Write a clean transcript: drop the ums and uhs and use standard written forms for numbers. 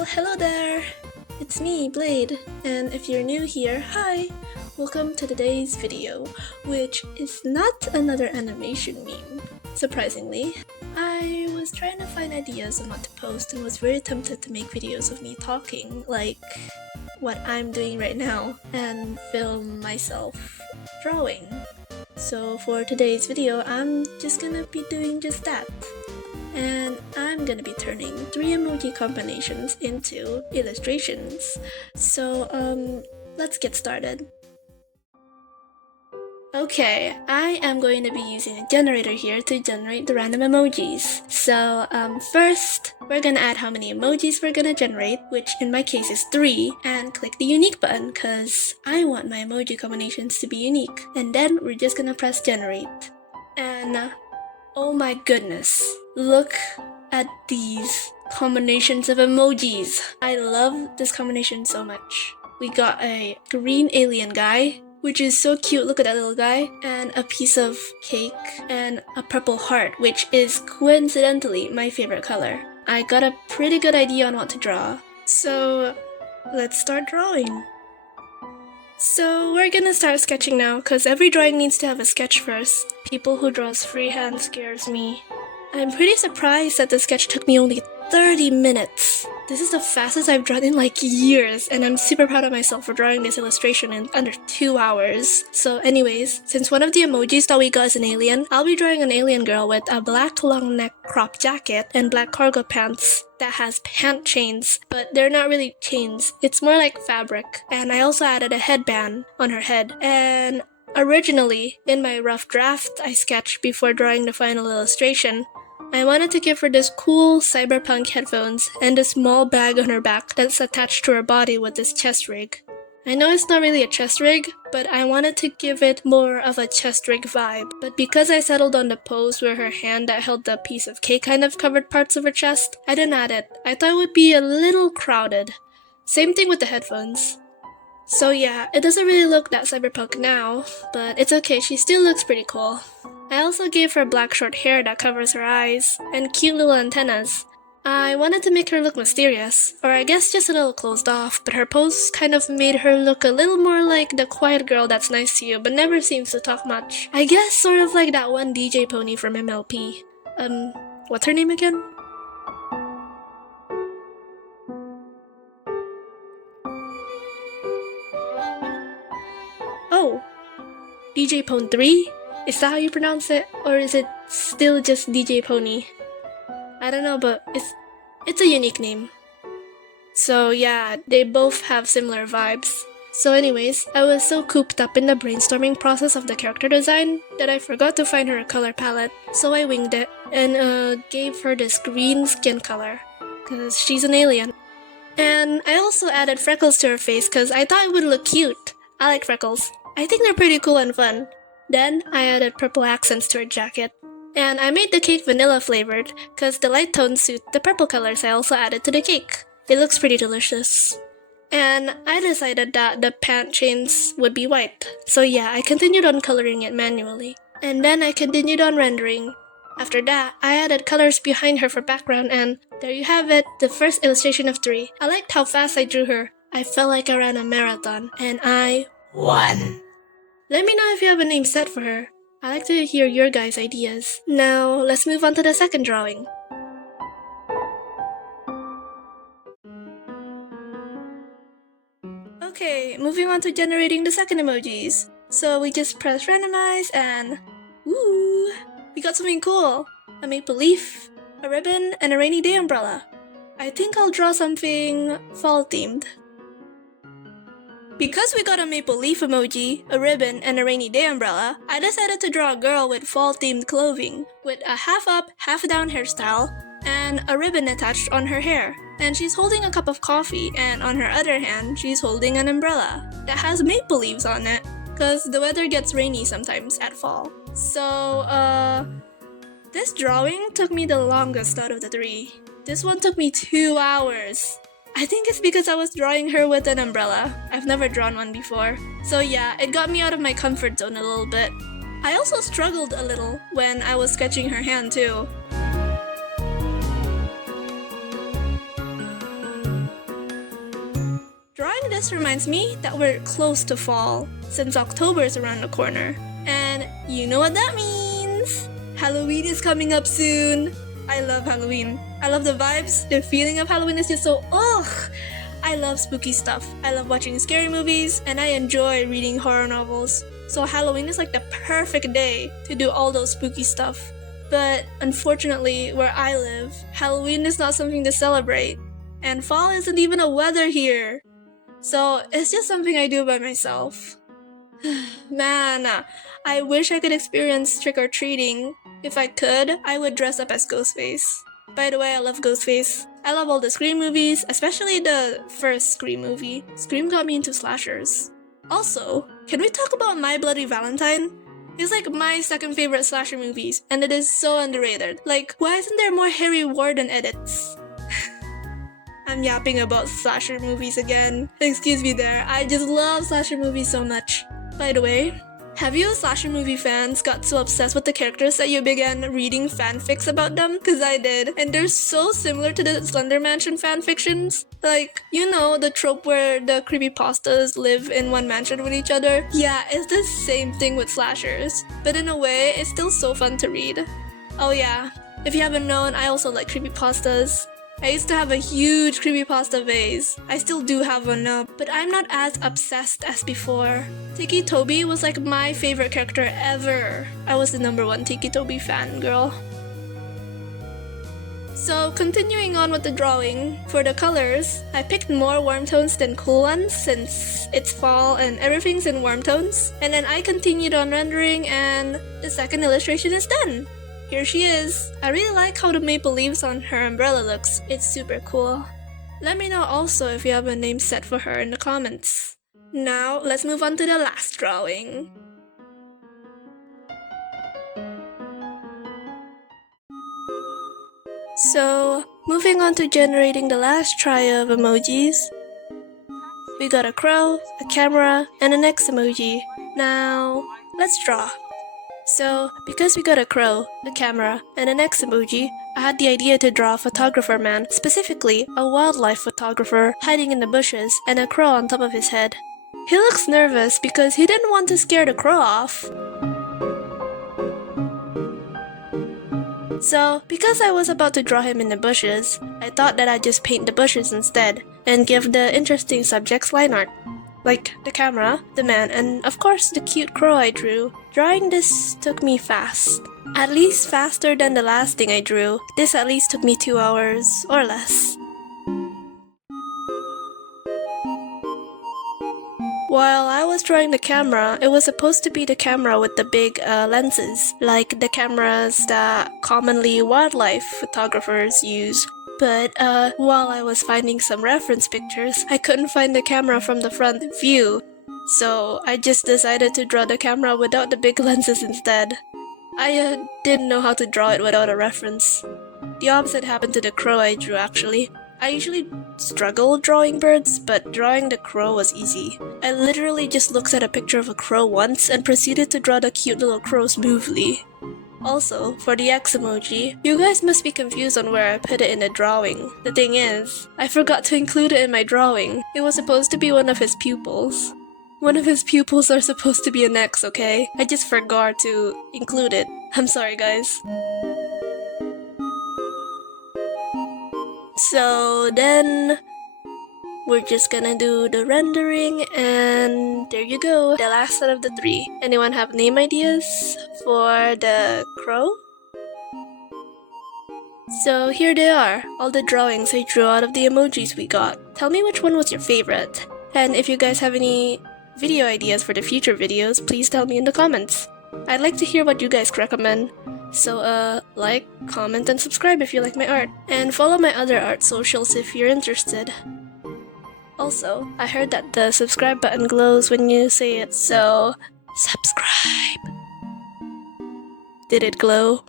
Well, hello there! It's me, Blade, and if you're new here, hi! Welcome to today's video, which is not another animation meme, surprisingly. I was trying to find ideas on what to post and was very tempted to make videos of me talking, like what I'm doing right now, and film myself drawing. So for today's video, I'm just gonna be doing just that. And I'm gonna be turning 3 emoji combinations into illustrations. So let's get started. Okay, I am going to be using a generator here to generate the random emojis. So first, we're gonna add how many emojis we're gonna generate, which in my case is 3, and click the unique button because I want my emoji combinations to be unique. And then we're just gonna press generate. And oh my goodness, look at these combinations of emojis. I love this combination so much. We got a green alien guy, which is so cute, look at that little guy, and a piece of cake, and a purple heart, which is coincidentally my favorite color. I got a pretty good idea on what to draw, so let's start drawing. So we're gonna start sketching now, because every drawing needs to have a sketch first. People who draws freehand scares me. I'm pretty surprised that the sketch took me only 30 minutes. This is the fastest I've drawn in like years, and I'm super proud of myself for drawing this illustration in under 2 hours. So anyways, since one of the emojis that we got is an alien, I'll be drawing an alien girl with a black long neck crop jacket and black cargo pants that has pant chains, but they're not really chains, it's more like fabric. And I also added a headband on her head. And originally, in my rough draft I sketched before drawing the final illustration, I wanted to give her this cool cyberpunk headphones and a small bag on her back that's attached to her body with this chest rig. I know it's not really a chest rig, but I wanted to give it more of a chest rig vibe. But because I settled on the pose where her hand that held the piece of cake kind of covered parts of her chest, I didn't add it. I thought it would be a little crowded. Same thing with the headphones. So yeah, it doesn't really look that cyberpunk now, but it's okay, she still looks pretty cool. I also gave her black short hair that covers her eyes, and cute little antennas. I wanted to make her look mysterious, or I guess just a little closed off, but her pose kind of made her look a little more like the quiet girl that's nice to you but never seems to talk much. I guess sort of like that one DJ pony from MLP. What's her name again? Oh, DJ Pone 3? Is that how you pronounce it? Or is it still just DJ Pony? I don't know, but it's a unique name. So yeah, they both have similar vibes. So anyways, I was so cooped up in the brainstorming process of the character design that I forgot to find her a color palette. So I winged it and gave her this green skin color, because she's an alien. And I also added freckles to her face because I thought it would look cute. I like freckles. I think they're pretty cool and fun. Then I added purple accents to her jacket. And I made the cake vanilla flavored, because the light tones suit the purple colors I also added to the cake. It looks pretty delicious. And I decided that the pant chains would be white. So yeah, I continued on coloring it manually. And then I continued on rendering. After that, I added colors behind her for background, and there you have it, the first illustration of 3. I liked how fast I drew her. I felt like I ran a marathon, and I won. Let me know if you have a name set for her. I like to hear your guys' ideas. Now, let's move on to the second drawing. Okay, moving on to generating the second emojis. So we just press randomize and woo! We got something cool! A maple leaf, a ribbon, and a rainy day umbrella. I think I'll draw something fall themed. Because we got a maple leaf emoji, a ribbon, and a rainy day umbrella, I decided to draw a girl with fall-themed clothing, with a half-up, half-down hairstyle, and a ribbon attached on her hair. And she's holding a cup of coffee, and on her other hand, she's holding an umbrella that has maple leaves on it, because the weather gets rainy sometimes at fall. So, this drawing took me the longest out of the 3. This one took me 2 hours. I think it's because I was drawing her with an umbrella. I've never drawn one before. So yeah, it got me out of my comfort zone a little bit. I also struggled a little when I was sketching her hand too. Drawing this reminds me that we're close to fall, since October is around the corner. And you know what that means! Halloween is coming up soon! I love Halloween. I love the vibes, the feeling of Halloween is just so ugh! I love spooky stuff. I love watching scary movies, and I enjoy reading horror novels. So Halloween is like the perfect day to do all those spooky stuff. But unfortunately, where I live, Halloween is not something to celebrate. And fall isn't even a weather here. So it's just something I do by myself. Man, I wish I could experience trick-or-treating. If I could, I would dress up as Ghostface. By the way, I love Ghostface. I love all the Scream movies, especially the first Scream movie. Scream got me into slashers. Also, can we talk about My Bloody Valentine? It's like my second favorite slasher movies, and it is so underrated. Like, why isn't there more Harry Warden edits? I'm yapping about slasher movies again. Excuse me there, I just love slasher movies so much. By the way, have you slasher movie fans got so obsessed with the characters that you began reading fanfics about them? Cause I did, and they're so similar to the Slender Mansion fanfictions. Like, you know, the trope where the creepypastas live in one mansion with each other? Yeah, it's the same thing with slashers. But in a way, it's still so fun to read. Oh yeah, if you haven't known, I also like creepypastas. I used to have a huge creepypasta vase. I still do have one now, but I'm not as obsessed as before. Tiki Toby was like my favorite character ever. I was the #1 Tiki Toby fan girl. So continuing on with the drawing, for the colors, I picked more warm tones than cool ones since it's fall and everything's in warm tones. And then I continued on rendering and the second illustration is done. Here she is. I really like how the maple leaves on her umbrella looks. It's super cool. Let me know also if you have a name set for her in the comments. Now, let's move on to the last drawing. So, moving on to generating the last trio of emojis. We got a crow, a camera, and an X emoji. Now, let's draw. So, because we got a crow, a camera, and an X emoji, I had the idea to draw a photographer man, specifically a wildlife photographer hiding in the bushes and a crow on top of his head. He looks nervous because he didn't want to scare the crow off. So, because I was about to draw him in the bushes, I thought that I'd just paint the bushes instead and give the interesting subjects line art. Like the camera, the man, and of course the cute crow I drew. Drawing this took me fast. At least faster than the last thing I drew. This at least took me 2 hours or less. While I was drawing the camera, it was supposed to be the camera with the big lenses, like the cameras that commonly wildlife photographers use. But while I was finding some reference pictures, I couldn't find the camera from the front view. So I just decided to draw the camera without the big lenses instead. I didn't know how to draw it without a reference. The opposite happened to the crow I drew actually. I usually struggle drawing birds, but drawing the crow was easy. I literally just looked at a picture of a crow once and proceeded to draw the cute little crow smoothly. Also, for the X emoji, you guys must be confused on where I put it in the drawing. The thing is, I forgot to include it in my drawing. It was supposed to be one of his pupils. One of his pupils are supposed to be an X, okay? I just forgot to include it. I'm sorry guys. So then, we're just gonna do the rendering and there you go, the last set of the 3. Anyone have name ideas for the crow? So here they are, all the drawings I drew out of the emojis we got. Tell me which one was your favorite. And if you guys have any video ideas for the future videos, please tell me in the comments. I'd like to hear what you guys recommend. So like, comment, and subscribe if you like my art. And follow my other art socials if you're interested. Also, I heard that the subscribe button glows when you say it, so subscribe. Did it glow?